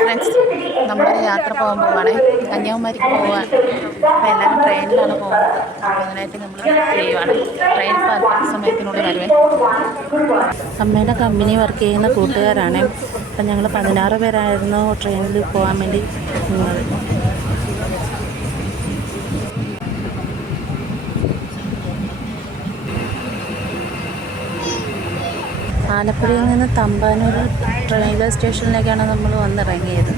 Friends, നമ്മളൊരു യാത്ര പോകാൻ പോവുകയാണേ. കന്യാകുമാരിക്ക് പോവാൻ. അപ്പോൾ എല്ലാവരും ട്രെയിനിലാണ് പോകുന്നത്. അപ്പോൾ അതിനായിട്ട് നമ്മൾ ചെയ്യുവാണ്. ട്രെയിൻ ഇപ്പോൾ അല്പസമയത്തിനുള്ളിൽ വരുവേ. അമ്മയുടെ കമ്പനി വർക്ക് ചെയ്യുന്ന കൂട്ടുകാരാണ്. അപ്പം ഞങ്ങൾ 16 പേരായിരുന്നു ട്രെയിനിൽ പോകാൻ വേണ്ടി നിന്നത്. ആലപ്പുഴയിൽ നിന്ന് തമ്പാനൂർ റെയിൽവേ സ്റ്റേഷനിലേക്കാണ് നമ്മൾ വന്നിറങ്ങിയത്.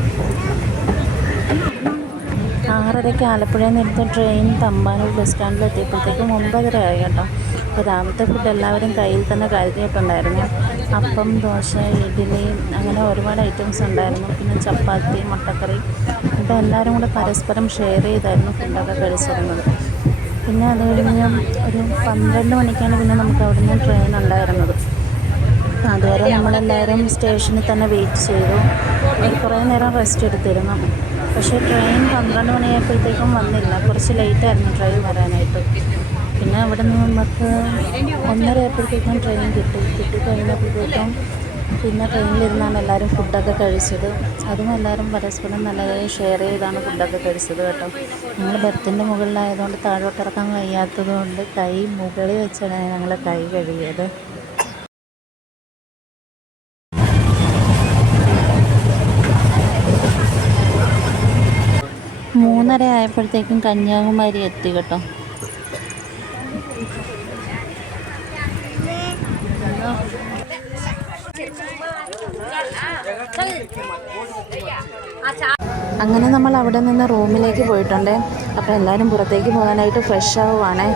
6:30 ആലപ്പുഴയിൽ നിന്നെടുത്ത ട്രെയിൻ തമ്പാനൂർ ബസ് സ്റ്റാൻഡിൽ എത്തിയപ്പോഴത്തേക്കും 9:30 ആയി കേട്ടോ. അപ്പോൾ രാവിലത്തെ ഫുഡ് എല്ലാവരും കയ്യിൽ തന്നെ കരുതിയിട്ടുണ്ടായിരുന്നു. അപ്പം, ദോശ, ഇഡ്ഡലി, അങ്ങനെ ഒരുപാട് ഐറ്റംസ് ഉണ്ടായിരുന്നു. പിന്നെ ചപ്പാത്തി, മുട്ടക്കറി. അപ്പോൾ എല്ലാവരും കൂടെ പരസ്പരം ഷെയർ ചെയ്തായിരുന്നു ഫുഡൊക്കെ കഴിച്ചിരുന്നത്. പിന്നെ അത് കഴിഞ്ഞ് ഒരു 12 മണിക്കാണ് പിന്നെ നമുക്ക് അവിടെ നിന്ന് ട്രെയിൻ ഉണ്ടായിരുന്നത്. അതുവരെ നമ്മളെല്ലാവരും സ്റ്റേഷനിൽ തന്നെ വെയിറ്റ് ചെയ്തു. ഒരു കുറേ നേരം റെസ്റ്റ് എടുത്തിരുന്നു. പക്ഷേ ട്രെയിൻ 12 മണിയായപ്പോഴത്തേക്കും വന്നില്ല. കുറച്ച് ലേറ്റായിരുന്നു ട്രെയിൻ വരാനായിട്ട്. പിന്നെ അവിടെ നിന്ന് നമുക്ക് 1:30 ആയപ്പോഴത്തേക്കും ട്രെയിൻ കിട്ടിക്കഴിഞ്ഞപ്പോഴത്തേക്കും പിന്നെ ട്രെയിനിലിരുന്നാണ് എല്ലാവരും ഫുഡൊക്കെ കഴിച്ചത്. അതും എല്ലാവരും പരസ്പരം നല്ലതായി ഷെയർ ചെയ്താണ് ഫുഡൊക്കെ കഴിച്ചത് കേട്ടോ. ഞങ്ങൾ ബെർത്തിൻ്റെ മുകളിലായതുകൊണ്ട് താഴോട്ടിറക്കാൻ കഴിയാത്തത് കൊണ്ട് കൈ മുകളിൽ വെച്ചാണ് ഞങ്ങൾ കൈ കഴുകിയത്. 3:30 ആയപ്പോഴത്തേക്കും കന്യാകുമാരി എത്തി കേട്ടോ. അങ്ങനെ നമ്മൾ അവിടെ നിന്ന് റൂമിലേക്ക് പോയിട്ടുണ്ട്. അപ്പോൾ എല്ലാവരും പുറത്തേക്ക് പോകാനായിട്ട് ഫ്രഷ് ആവുകയാണേ.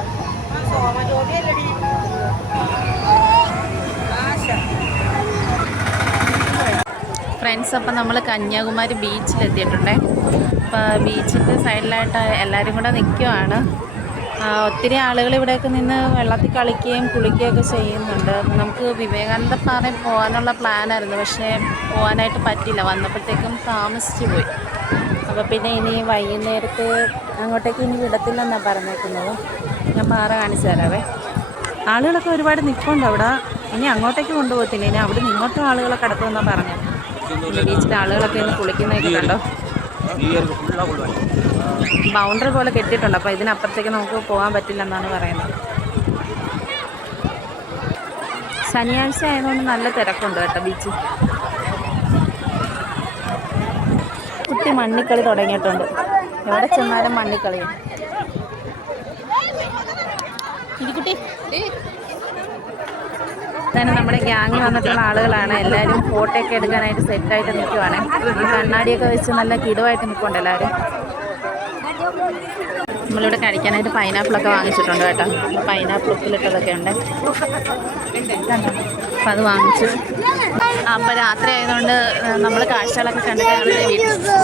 ഫ്രണ്ട്സ്, അപ്പം നമ്മൾ കന്യാകുമാരി ബീച്ചിലെത്തിയിട്ടുണ്ടേ. അപ്പോൾ ബീച്ചിൻ്റെ സൈഡിലായിട്ട് എല്ലാവരും കൂടെ നിൽക്കുവാണ്. ഒത്തിരി ആളുകൾ ഇവിടെയൊക്കെ നിന്ന് വെള്ളത്തിൽ കളിക്കുകയും കുളിക്കുകയൊക്കെ ചെയ്യുന്നുണ്ട്. നമുക്ക് വിവേകാനന്ദ പാറയിൽ പോകാനുള്ള പ്ലാനായിരുന്നു, പക്ഷേ പോകാനായിട്ട് പറ്റില്ല. വന്നപ്പോഴത്തേക്കും താമസിച്ച് പോയി. അപ്പോൾ പിന്നെ ഇനി വൈകുന്നേരത്ത് അങ്ങോട്ടേക്ക് ഇനി വിടത്തില്ലെന്നാണ് പറഞ്ഞേക്കുന്നത്. ഞാൻ പാറ കാണിച്ചു തരാവേ. ആളുകളൊക്കെ ഒരുപാട് നിൽപ്പുണ്ട് അവിടെ. ഇനി അങ്ങോട്ടേക്ക് കൊണ്ടുപോകത്തില്ല. ഇനി അവിടെ നിന്ന് ഇങ്ങോട്ടും ആളുകളെ കിടക്കുമെന്നാണ് പറഞ്ഞത്. പിന്നെ ബീച്ചിലെ ആളുകളൊക്കെ ഇന്ന് കുളിക്കുന്നതൊക്കെ കണ്ടോ. ബൗണ്ടറി പോലെ കെട്ടിയിട്ടുണ്ട്. അപ്പോൾ ഇതിനപ്പുറത്തേക്ക് നമുക്ക് പോകാൻ പറ്റില്ലെന്നാണ് പറയുന്നത്. ശനിയാഴ്ച ആയതുകൊണ്ട് നല്ല തിരക്കുണ്ട് കേട്ടോ ബീച്ചിൽ. കുട്ടി മണ്ണിക്കളി തുടങ്ങിയിട്ടുണ്ട്. എവിടെ ചെന്നാലും മണ്ണിക്കളിയും. ഇരിക്കുട്ടി, തന്നെ നമ്മുടെ ഗ്യാങ്ങിൽ വന്നിട്ടുള്ള ആളുകളാണ്. എല്ലാവരും ഫോട്ടോയൊക്കെ എടുക്കാനായിട്ട് സെറ്റായിട്ട് നിൽക്കുവാണ്. കണ്ണാടിയൊക്കെ വെച്ച് നല്ല കിടുവായിട്ട് നിൽക്കുന്നുണ്ട് എല്ലാവരും. നമ്മളിവിടെ കഴിക്കാനായിട്ട് പൈനാപ്പിളൊക്കെ വാങ്ങിച്ചിട്ടുണ്ട് കേട്ടോ. പൈനാപ്പിൾ ഉപ്പിലിട്ടതൊക്കെ ഉണ്ട്. അപ്പം അത് വാങ്ങിച്ചു. അപ്പോൾ രാത്രി ആയതുകൊണ്ട് നമ്മൾ കാഴ്ചകളൊക്കെ കണ്ടിട്ട്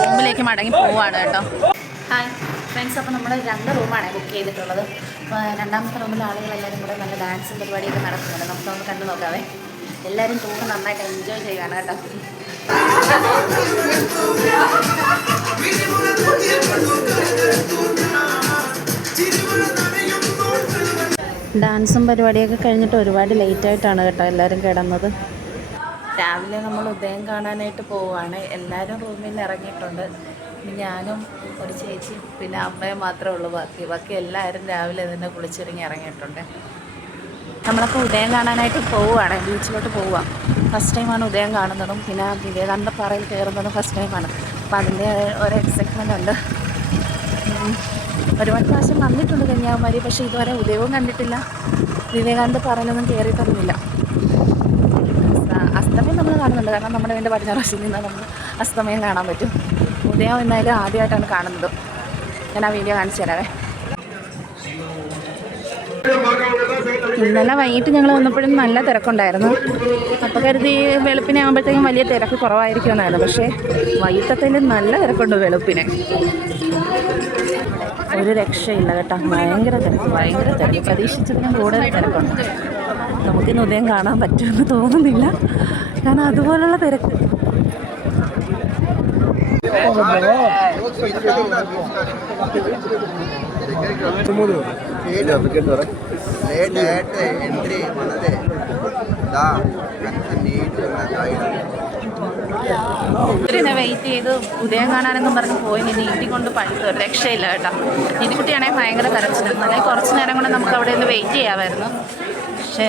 റൂമിലേക്ക് മടങ്ങി പോവുകയാണ് കേട്ടോ. ഹായ് ഫ്രണ്ട്സ്, അപ്പോൾ നമ്മൾ 2 റൂമാണ് ബുക്ക് ചെയ്തിട്ടുള്ളത്. അപ്പോൾ രണ്ടാമത്തെ റൂമിലെ ആളുകളെല്ലാവരും കൂടെ നല്ല ഡാൻസും പരിപാടിയൊക്കെ നടക്കുന്നുണ്ട്. നമുക്കൊന്ന് കണ്ടു നോക്കാവേ. എല്ലാവരും ടൂർ നന്നായിട്ട് എൻജോയ് ചെയ്യുകയാണ് കേട്ടോ. ഡാൻസും പരിപാടിയൊക്കെ കഴിഞ്ഞിട്ട് ഒരുപാട് ലേറ്റായിട്ടാണ് കേട്ടോ എല്ലാവരും കിടന്നത്. രാവിലെ നമ്മൾ ഉദയം കാണാനായിട്ട് പോവുകയാണ്. എല്ലാവരും റൂമിൽ നിന്ന് ഇറങ്ങിയിട്ടുണ്ട്. ഞാനും ഒരു ചേച്ചി പിന്നെ അമ്മയും മാത്രമേ ഉള്ളൂ. ബാക്കി എല്ലാവരും രാവിലെ തന്നെ കുളിച്ചിറങ്ങി ഇറങ്ങിയിട്ടുണ്ട്. നമ്മളപ്പോൾ ഉദയം കാണാനായിട്ട് പോവുകയാണ്. ബീച്ചിലോട്ട് പോവുക. ഫസ്റ്റ് ടൈമാണ് ഉദയം കാണുന്നതും പിന്നെ വിവേകാനന്ദ പാറയിൽ കയറുന്നതും ഫസ്റ്റ് ടൈമാണ്. അപ്പോൾ അതിൻ്റെ ഒരു എക്സൈറ്റ്മെൻ്റ് ഉണ്ട്. ഒരുപാട് പ്രാവശ്യം വന്നിട്ടുണ്ട് കന്യാകുമാരി, പക്ഷേ ഇതുവരെ ഉദയവും കണ്ടിട്ടില്ല. വിവേകാനന്ദ പാറയിലൊന്നും കയറിയിട്ടൊന്നുമില്ല. അസ്തമയം നമ്മൾ കാണുന്നുണ്ട്, കാരണം നമ്മുടെ വീടിൻ്റെ പടിഞ്ഞാറ് വശത്ത് നിന്ന് നമുക്ക് അസ്തമയം കാണാൻ പറ്റും. ഉദയം എന്നാലും ആദ്യമായിട്ടാണ് കാണുന്നത്. ഞാൻ ആ വീഡിയോ കാണിച്ചു തരാവേ. ഇന്നലെ വൈകിട്ട് ഞങ്ങൾ വന്നപ്പോഴും നല്ല തിരക്കുണ്ടായിരുന്നു. അപ്പോൾ കരുതി വെളുപ്പിനെ ആകുമ്പോഴത്തേക്കും വലിയ തിരക്ക് കുറവായിരിക്കുമെന്നായിരുന്നു. പക്ഷേ വൈകിട്ടത്തിൽ നല്ല തിരക്കുണ്ട്. വെളുപ്പിനെ ഒരു രക്ഷയില്ല കേട്ടോ. ഭയങ്കര തിരക്ക്. പ്രതീക്ഷിച്ചതിനും കൂടുതൽ തിരക്കുണ്ട്. നമുക്കിന്ന് ഉദയം കാണാൻ പറ്റുമെന്ന് തോന്നുന്നില്ല, കാരണം അതുപോലുള്ള തിരക്ക്. ഇവരിനെ വെയിറ്റ് ചെയ്ത് ഉദയം കാണാനെന്നും പറഞ്ഞ് പോയി നീട്ടി കൊണ്ട് പഴുത്ത് ഒരു രക്ഷയില്ല കേട്ടോ. നീതിക്കുട്ടിയാണെങ്കിൽ ഭയങ്കര കരച്ചിലായിരുന്നു. അല്ലെങ്കിൽ കുറച്ച് നേരം കൊണ്ട് നമുക്ക് അവിടെ ഒന്ന് വെയിറ്റ് ചെയ്യാമായിരുന്നു. പക്ഷേ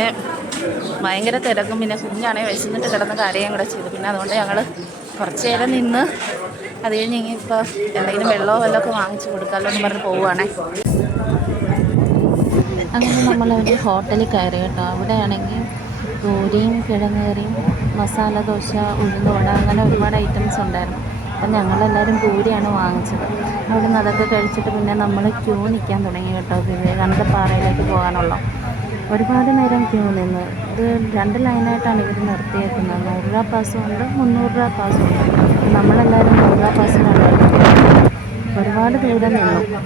ഭയങ്കര തിരക്കും, പിന്നെ കുഞ്ഞാണെങ്കിൽ വിശന്നിട്ട് കിടന്ന് കരയും കൂടെ ചെയ്തു. പിന്നെ അതുകൊണ്ട് ഞങ്ങൾ കുറച്ച് നേരം നിന്ന് അത് കഴിഞ്ഞ് ഇപ്പോൾ എന്തെങ്കിലും വെള്ളമോ വല്ലതൊക്കെ വാങ്ങിച്ച് കൊടുക്കാമല്ലോ എന്ന് പറഞ്ഞ് പോവുകയാണേ. അങ്ങനെ നമ്മളൊരു ഹോട്ടലിൽ കയറി കേട്ടോ. അവിടെയാണെങ്കിൽ പൂരിയും കിഴങ്ങ് കറിയും മസാല ദോശ ഉഴുന്നുവട അങ്ങനെ ഒരുപാട് ഐറ്റംസ് ഉണ്ടായിരുന്നു. അപ്പം ഞങ്ങളെല്ലാവരും പൂരിയാണ് വാങ്ങിച്ചത്. അവിടെ നിന്ന് അതൊക്കെ കഴിച്ചിട്ട് പിന്നെ നമ്മൾ ക്യൂ നിൽക്കാൻ തുടങ്ങി കേട്ടോ. വിവേകാനന്ദ പാറയിലേക്ക് പോകാനുള്ള ഒരുപാട് നേരം ക്യൂ നിന്ന്. ഇത് 2 ലൈനായിട്ടാണ് ഇവർ നിർത്തിയേക്കുന്നത്. 100 രൂപ പാസ്സും ഉണ്ട്, 300 രൂപ പാസ്സും ഉണ്ട്. നമ്മളെല്ലാവരും 100 രൂപ പാസ്സിനാണ് എടുക്കുന്നത്. ഒരുപാട് ദൂരം നിന്നു.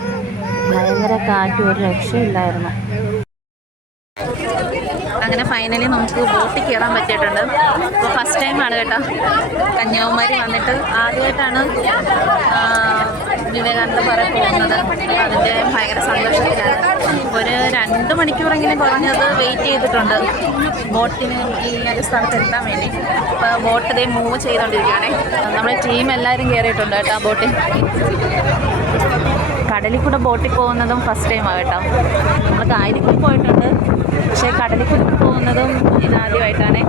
ഭയങ്കര കാറ്റ്, ഒരു രക്ഷയില്ലായിരുന്നു. അങ്ങനെ ഫൈനലി നമുക്ക് ബോട്ടിൽ കയറാൻ പറ്റിയിട്ടുണ്ട്. ഇപ്പോൾ ഫസ്റ്റ് ടൈമാണ് കേട്ടോ കന്യാകുമാരി വന്നിട്ട്. ആദ്യമായിട്ടാണ് വിവേകാനന്ദ പാറ പോകുന്നത്. അതിൻ്റെ ഭയങ്കര സന്തോഷത്തിലാണ്. ഒരു 2 മണിക്കൂറെങ്കിലും കുറഞ്ഞത് വെയിറ്റ് ചെയ്തിട്ടുണ്ട് ബോട്ടിന് ഈ ഒരു സ്ഥലത്ത് എത്താൻ വേണ്ടി. ഇപ്പോൾ ബോട്ട് ഇതേ മൂവ് ചെയ്തുകൊണ്ടിരിക്കുകയാണേ. നമ്മുടെ ടീം എല്ലാവരും കയറിയിട്ടുണ്ട് കേട്ടോ ബോട്ടിൽ. കടലിൽ കൂടെ ബോട്ടിൽ പോകുന്നതും ഫസ്റ്റ് ടൈമാണ് കേട്ടോ. നമ്മൾ കായലിൽ പോയിട്ടുണ്ട്, പക്ഷേ കടലിൽ കൂടെ പോകുന്നതും ഇതാദ്യമായിട്ടാണ്.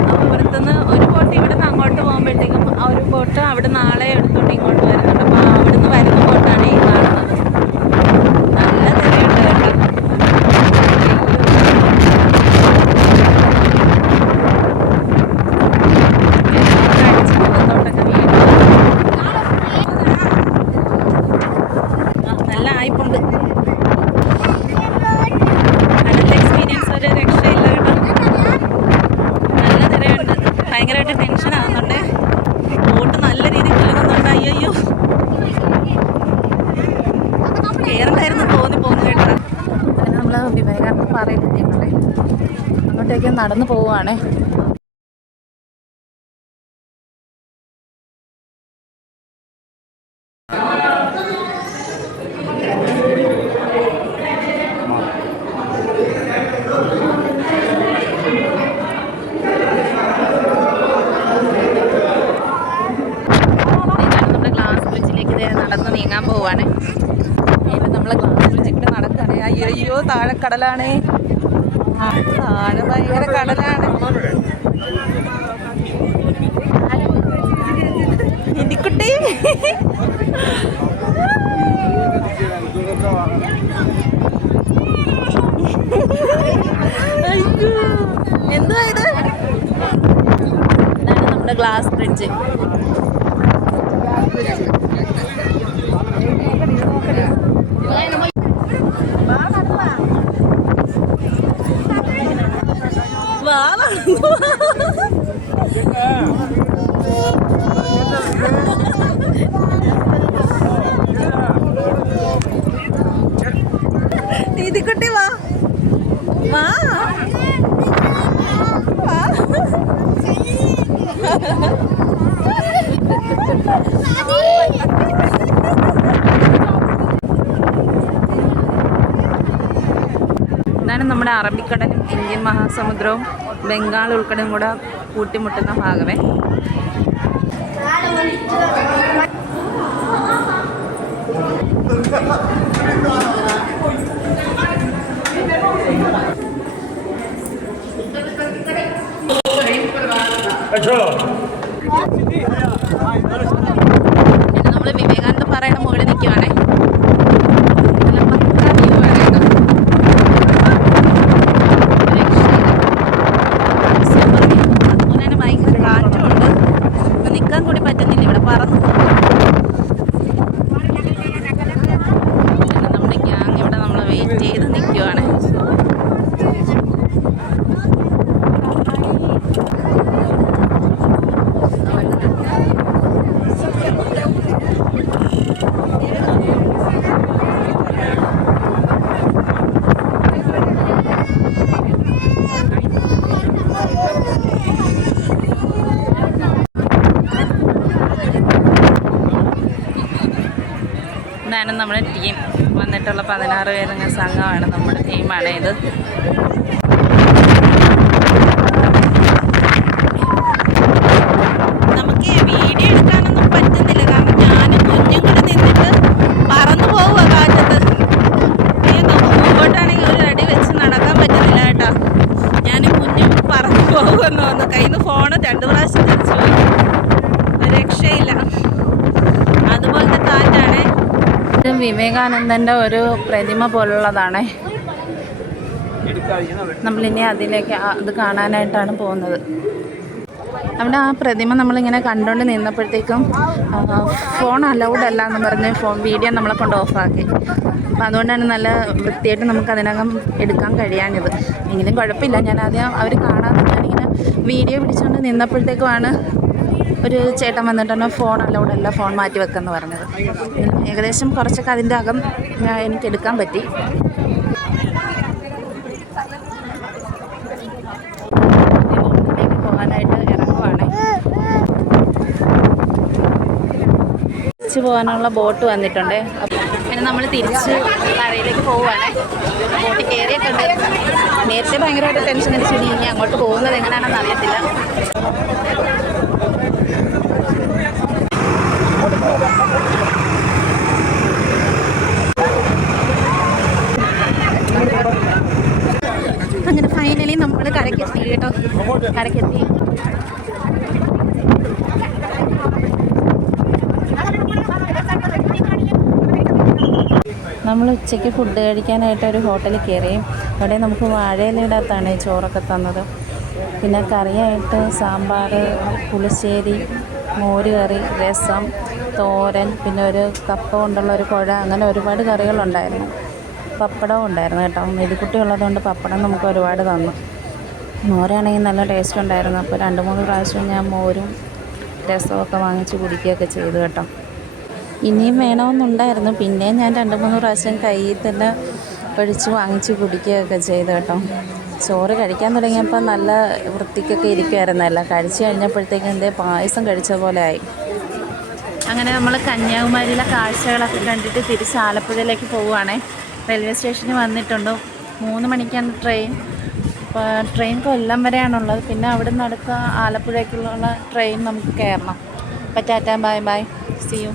അപ്പോൾ ഇവിടുന്ന് ഒരു ബോട്ട് ഇവിടുന്ന് അങ്ങോട്ട് പോകുമ്പോഴത്തേക്കും ആ ഒരു ബോട്ട് അവിടെ നാളെ എടുത്തുകൊണ്ട് ഇങ്ങോട്ട് വരുന്നുണ്ട്. അപ്പോൾ അവിടുന്ന് വരുന്ന ബോട്ടാണ് ഈ കാണുന്നത്. നല്ല തിരയുണ്ട് കേട്ടോ. നല്ല ആയിപ്പുണ്ട്. അടുത്ത എക്സ്പീരിയൻസ് ഒരു രക്ഷയില്ല കേട്ടോ. നല്ല തിരയുണ്ട്. ഭയങ്കരമായിട്ട് ടെൻഷൻ ആവുന്നുണ്ട്. ബോട്ട് നല്ല രീതിയിൽ കുലുങ്ങുന്നുണ്ട്. അയ്യോ കയറണ്ടായിരുന്നു തോന്നിപ്പോകുന്നു കേട്ടോ. അങ്ങനെ നമ്മൾ വിവേകാനന്ദ പാറയിൽ എത്തിയിട്ടുണ്ടേ. അങ്ങോട്ടേക്ക് നടന്നു പോവുകയാണേ. നടന്ന് നീങ്ങാൻ പോവാണ്. ഇപ്പം നമ്മൾ ഗ്ലാസ് ബ്രിഡ്ജിൽ നടക്കുകയാണ്. അയ്യോ താഴെ കടലാണ്. താഴെ ഭയങ്കര കടലാണ്. നിധിക്കുട്ടി അയ്യോ എന്തുവാ ഇത്? ഇതാണ് നമ്മുടെ ഗ്ലാസ് ബ്രിഡ്ജ്. നീതിക്കുട്ടി വാ വാ. ഇതാണ് നമ്മുടെ അറബിക്കടലും ഇന്ത്യൻ മഹാസമുദ്രവും ബംഗാൾ ഉൾക്കടലും കൂടെ കൂട്ടിമുട്ടുന്ന ഭാഗമേ. നമ്മൾ വിവേകാനന്ദ പാറയുടെ മുകളിൽ നിൽക്കുവാണേ. ഇതാണ് നമ്മുടെ ടീം വന്നിട്ടുള്ള 16 പേരംഗ സംഘമാണ്. നമ്മുടെ ടീമാണ് ഇത്. കയ്യിൽ നിന്ന് ഫോണ് 2 പ്രാവശ്യം തിരിച്ചു പോയി. രക്ഷയില്ല. അതുപോലത്തെ കാറ്റാണ്. ഇത് വിവേകാനന്ദൻ്റെ ഒരു പ്രതിമ പോലുള്ളതാണ്. നമ്മളിനി അതിലേക്ക് അത് കാണാനായിട്ടാണ് പോകുന്നത്. അവിടെ ആ പ്രതിമ നമ്മളിങ്ങനെ കണ്ടുകൊണ്ട് നിന്നപ്പോഴത്തേക്കും ഫോൺ അലൗഡ് അല്ല എന്ന് പറഞ്ഞ് വീഡിയോ നമ്മളെ കൊണ്ട് ഓഫാക്കി. അപ്പോൾ അതുകൊണ്ടാണ് നല്ല വൃത്തിയായിട്ട് നമുക്ക് അതിനകം എടുക്കാൻ കഴിയാഞ്ഞത്. എങ്കിലും കുഴപ്പമില്ല. ഞാൻ ആദ്യം അവർ കാണാതെ ഞാനിങ്ങനെ വീഡിയോ പിടിച്ചുകൊണ്ട് നിന്നപ്പോഴത്തേക്കുമാണ് ഒരു ചേട്ടൻ വന്നിട്ടാണ് ഫോൺ അലൗഡ് അല്ല, ഫോൺ മാറ്റി വെക്കെന്ന് പറഞ്ഞത്. ഏകദേശം കുറച്ചൊക്കെ അതിൻ്റെ അകം എനിക്ക് എടുക്കാൻ പറ്റി. പോകാനായിട്ട് ഇറങ്ങുവാണ്. തിരിച്ചു പോകാനുള്ള ബോട്ട് വന്നിട്ടുണ്ട്. പിന്നെ നമ്മൾ തിരിച്ച് കരയിലേക്ക് പോവുകയാണ്. ബോട്ട് കയറിയിട്ടുണ്ട്. നേരത്തെ ഭയങ്കരമായിട്ട് ടെൻഷൻ അടിച്ചു. ഇനി അങ്ങോട്ട് പോകുന്നത് എങ്ങനെയാണെന്ന് അറിയത്തില്ല. അങ്ങനെ ഫൈനലി നമ്മൾ കരയ്ക്കെത്തി കേട്ടോ. കരയ്ക്കെത്തി. നമ്മൾ ഉച്ചയ്ക്ക് ഫുഡ് കഴിക്കാനായിട്ട് ഒരു ഹോട്ടലിൽ കയറി. അവിടെ നമുക്ക് വാഴയിലയിടത്താണ് ചോറൊക്കെ തന്നത്. പിന്നെ കറിയായിട്ട് സാമ്പാർ, പുളിശ്ശേരി, മോര് കറി, രസം, തോരൻ, പിന്നെ ഒരു കപ്പ കൊണ്ടുള്ള ഒരു കുഴ, അങ്ങനെ ഒരുപാട് കറികളുണ്ടായിരുന്നു. പപ്പടവും ഉണ്ടായിരുന്നു കേട്ടോ. മെതിക്കുട്ടി ഉള്ളതുകൊണ്ട് പപ്പടം നമുക്ക് ഒരുപാട് തന്നു. മോരാണെങ്കിൽ നല്ല ടേസ്റ്റ് ഉണ്ടായിരുന്നു. അപ്പോൾ 2-3 പ്രാവശ്യം ഞാൻ മോരും രസമൊക്കെ വാങ്ങിച്ച് കുടിക്കുകയൊക്കെ ചെയ്തു കേട്ടോ. ഇനിയും വേണമെന്നുണ്ടായിരുന്നു. പിന്നെയും ഞാൻ 2-3 പ്രാവശ്യം കയ്യിൽ തന്നെ ഒഴിച്ച് വാങ്ങിച്ച് കുടിക്കുകയൊക്കെ ചെയ്തു കേട്ടോ. ചോറ് കഴിക്കാൻ തുടങ്ങിയപ്പോൾ നല്ല വൃത്തിക്കൊക്കെ ഇരിക്കുമായിരുന്നല്ല. കഴിച്ച് കഴിഞ്ഞപ്പോഴത്തേക്കും എന്തേ പായസം കഴിച്ച പോലെ ആയി. അങ്ങനെ നമ്മൾ കന്യാകുമാരിയിലെ കാഴ്ചകളൊക്കെ കണ്ടിട്ട് തിരിച്ച് ആലപ്പുഴയിലേക്ക് പോവുകയാണേ. റെയിൽവേ സ്റ്റേഷനിൽ വന്നിട്ടുണ്ട്. 3 മണിക്കാണ് ട്രെയിൻ. അപ്പോൾ ട്രെയിൻ കൊല്ലം വരെയാണുള്ളത്. പിന്നെ അവിടെ നിന്ന് അടുത്ത ആലപ്പുഴയ്ക്കുള്ള ട്രെയിൻ നമുക്ക് കയറണം. അപ്പോൾ tata, bye bye, see U.